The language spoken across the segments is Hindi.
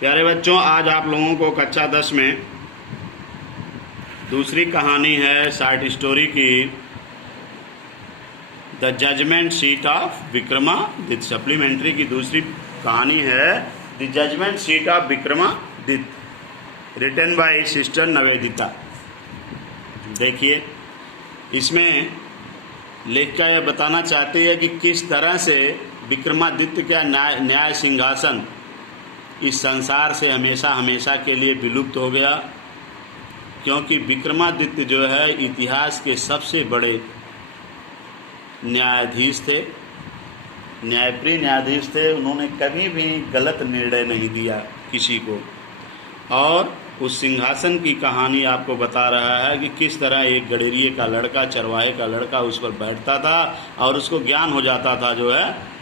प्यारे बच्चों, आज आप लोगों को कक्षा 10 में दूसरी कहानी है शार्ट स्टोरी की, the judgement seat of Vikramaditya. Supplementary की दूसरी कहानी है the judgement seat of Vikramaditya, written by sister Nivedita. देखिए, इसमें लेखिका यह बताना चाहती है कि किस तरह से विक्रमादित्य का न्याय सिंहासन इस संसार से हमेशा हमेशा के लिए विलुप्त हो गया, क्योंकि विक्रमादित्य जो है इतिहास के सबसे बड़े न्यायाधीश थे, न्यायप्रिय न्यायाधीश थे। उन्होंने कभी भी गलत निर्णय नहीं दिया किसी को। और उस सिंहासन की कहानी आपको बता रहा है कि किस तरह एक गडेरिए का लड़का, चरवाहे का लड़का उस पर बैठता था और उसको ज्ञान हो जाता था जो है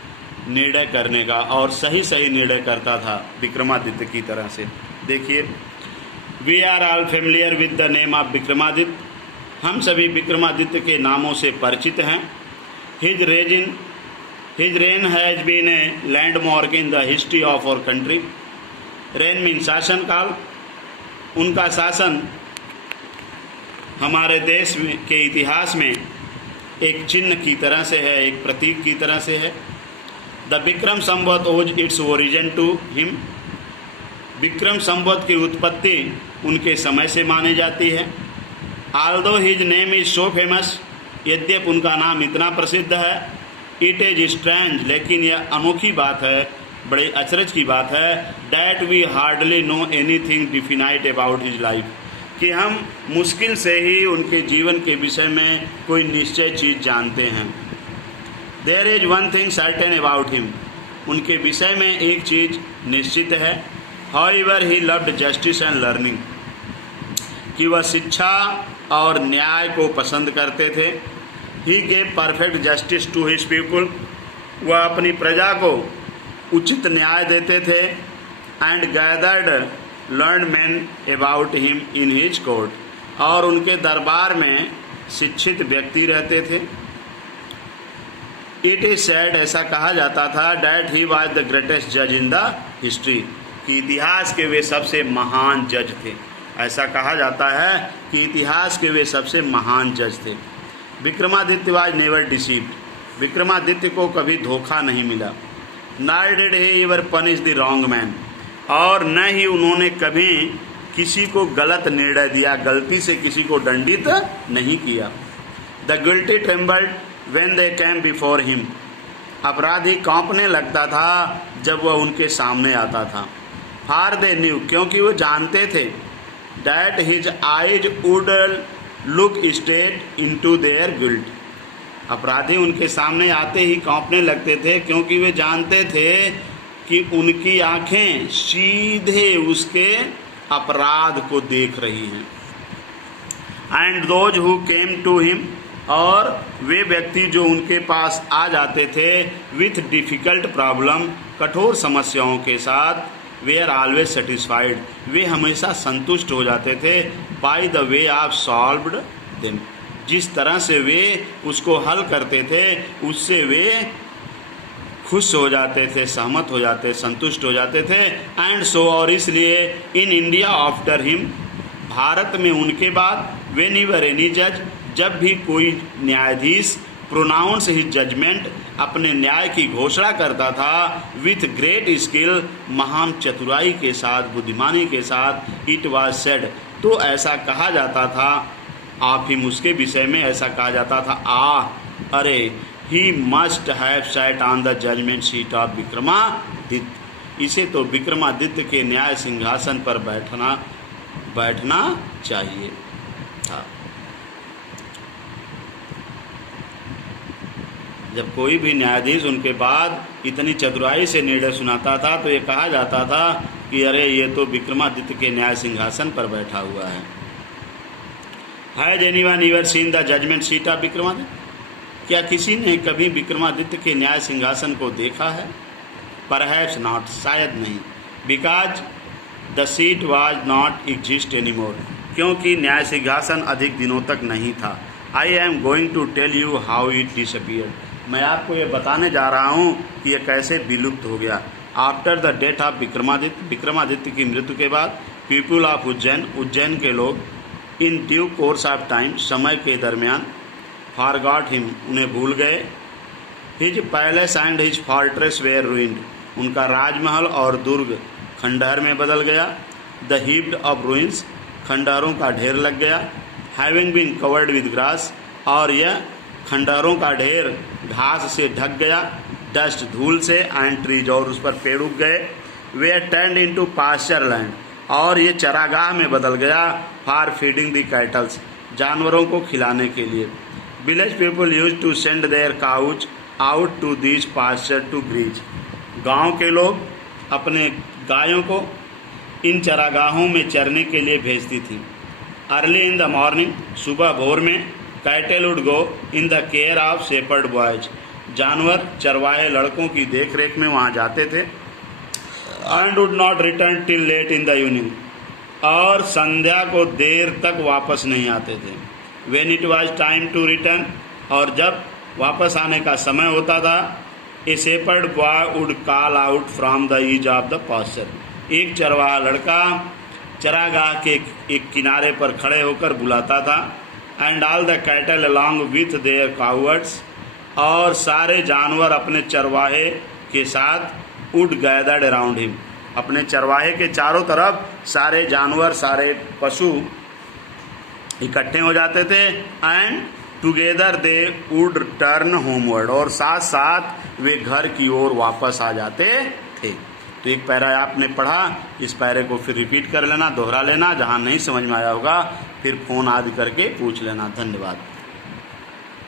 निर्णय करने का, और सही सही निर्णय करता था विक्रमादित्य की तरह से। देखिए, we are all familiar with the name of Vikramaditya. हम सभी विक्रमादित्य के नामों से परिचित हैं। His reign has been a landmark in the history of our country. Reign mean शासन काल। उनका शासन हमारे देश के इतिहास में एक चिन्ह की तरह से है, एक प्रतीक की तरह से है। The Vikram Samvat owes its origin to him. Vikram Samvat की उत्पत्ति उनके समय से मानी जाती है। Although his name is so famous, यद्यप उनका नाम इतना प्रसिद्ध है, इट इज स्ट्रेंज, लेकिन यह अनोखी बात है, बड़े अचरज की बात है, that we hardly know anything definite about his life, कि हम मुश्किल से ही उनके जीवन के विषय में कोई निश्चय चीज़ जानते हैं। There is one thing certain about him. उनके विषय में एक चीज़ निश्चित है, however he loved justice and learning, कि वह शिक्षा और न्याय को पसंद करते थे। He gave perfect justice to his people. वह अपनी प्रजा को उचित न्याय देते थे। And gathered learned man about him in his court. और उनके दरबार में शिक्षित व्यक्ति रहते थे। इट इज सेड, ऐसा कहा जाता था, that he was the greatest जज इन द हिस्ट्री, कि इतिहास के वे सबसे महान जज थे। ऐसा कहा जाता है कि इतिहास के वे सबसे महान जज थे। Vikramaditya was never deceived. Vikramaditya को कभी धोखा नहीं मिला। Nor did he ever punish the wrong man. और न ही उन्होंने कभी किसी को गलत निर्णय दिया, गलती से किसी को दंडित नहीं किया। The guilty trembled when they came before him. अपराधी कांपने लगता था जब वह उनके सामने आता था। फार दे न्यू, क्योंकि वो जानते थे, that his eyes would look straight into their guilt. अपराधी उनके सामने आते ही कांपने लगते थे, क्योंकि वे जानते थे कि उनकी आंखें सीधे उसके अपराध को देख रही हैं। And those who came to him, और वे व्यक्ति जो उनके पास आ जाते थे विथ डिफ़िकल्ट प्रॉब्लम, कठोर समस्याओं के साथ, वे आर ऑलवेज सेटिस्फाइड, वे हमेशा संतुष्ट हो जाते थे। By the way of solved them, जिस तरह से वे उसको हल करते थे उससे वे खुश हो जाते थे, सहमत हो जाते, संतुष्ट हो जाते थे। एंड सो, और इसलिए in India after him, Bharat में उनके बाद, वेन एवर एनी जज, जब भी कोई न्यायाधीश प्रोनाउंस हिज जजमेंट, अपने न्याय की घोषणा करता था, विथ ग्रेट स्किल, महान चतुराई के साथ, बुद्धिमानी के साथ, इट वाज सेड, तो ऐसा कहा जाता था, आप ही उसके विषय में ऐसा कहा जाता था, अरे he must have sat on the judgement seat of Vikramaditya. इसे तो विक्रमादित्य के न्याय सिंहासन पर बैठना चाहिए था। जब कोई भी न्यायाधीश उनके बाद इतनी चतुराई से निर्णय सुनाता था तो ये कहा जाता था कि अरे ये तो विक्रमादित्य के न्याय सिंहासन पर बैठा हुआ है। Has anyone ever seen the judgement seat of Vikramaditya? क्या किसी ने कभी विक्रमादित्य के न्याय सिंहासन को देखा है? परहैप्स नॉट, शायद नहीं। Because the seat was not exist anymore, क्योंकि न्याय सिंहासन अधिक दिनों तक नहीं था। I am going to tell you how it disappeared. मैं आपको ये बताने जा रहा हूँ कि ये कैसे विलुप्त हो गया। After the death of Vikramaditya की मृत्यु के बाद पीपुल ऑफ उज्जैन के लोग in due course of time, समय के दरमियान, फॉरगॉट हिम, उन्हें भूल गए। His palace and his fortress were ruined, उनका राजमहल और दुर्ग खंडहर में बदल गया। द हीप्ड ऑफ रूइंस, खंडहरों का ढेर लग गया। Having been covered with grass, और यह खंडहरों का ढेर घास से ढक गया। डस्ट, धूल से, एंड ट्रीज, और उस पर पेड़ उग गए। They are turned into pasture land, और ये चरागाह में बदल गया। फॉर फीडिंग द कैटल्स, जानवरों को खिलाने के लिए। Village people use to send their cows out to these pasture to graze, गांव के लोग अपने गायों को इन चरागाहों में चरने के लिए भेजती थी। अर्ली इन द मॉर्निंग, सुबह भोर में, cattle would go in the care of shepherd boys, जानवर चरवाहे लड़कों की देखरेख में वहाँ जाते थे। And would not return till late in the evening, और संध्या को देर तक वापस नहीं आते थे। When it was time to return, और जब वापस आने का समय होता था, a shepherd boy would call out from the edge of the pasture, एक चरवाहा लड़का चरागाह के एक किनारे पर खड़े होकर बुलाता था। And all the cattle along with their cowherds, और सारे जानवर अपने चरवाहे के साथ वुड गैदर्ड अराउंड हिम, अपने चरवाहे के चारों तरफ सारे जानवर, सारे पशु इकट्ठे हो जाते थे। And together they would turn homeward, और साथ साथ वे घर की ओर वापस आ जाते थे। तो एक पैरा आपने पढ़ा, इस पैरे को फिर रिपीट कर लेना, दोहरा लेना, जहाँ नहीं समझ में आया होगा फिर फ़ोन आदि करके पूछ लेना। धन्यवाद।